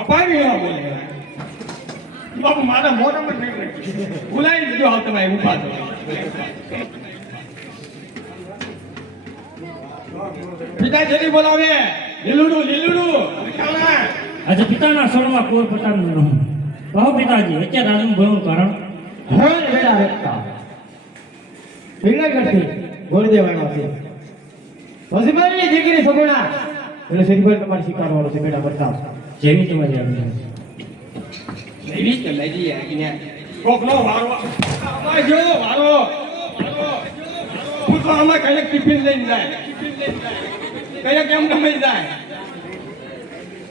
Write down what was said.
કપાવી ન બોલે બાપુ મારા મોઢામાં નહીં ભૂલાઈ દીધો હાલ તમે ઉભા થો પિતાજી બોલાવે લીલુડું આજે પિતાના શરણમાં કોઈ પતાનું નહીં કહો પિતાજી અત્યારે રાજનું ભણવું કારણ હા બેટા રખતા પીડા કરતી ગોળી દેવાનો છે પછી મારી દીકરી સગુણા એટલે શરીર તમારે સ્વીકારવાનો છે બેટા બતાવ જેવી તમારી આજ્ઞા એવી કે લઈ આવીને કોકનો વારો આમાં જો વારો હું તો આમાં કઈ ટિફિન લઈને જાય કઈ કેમ નમી જાય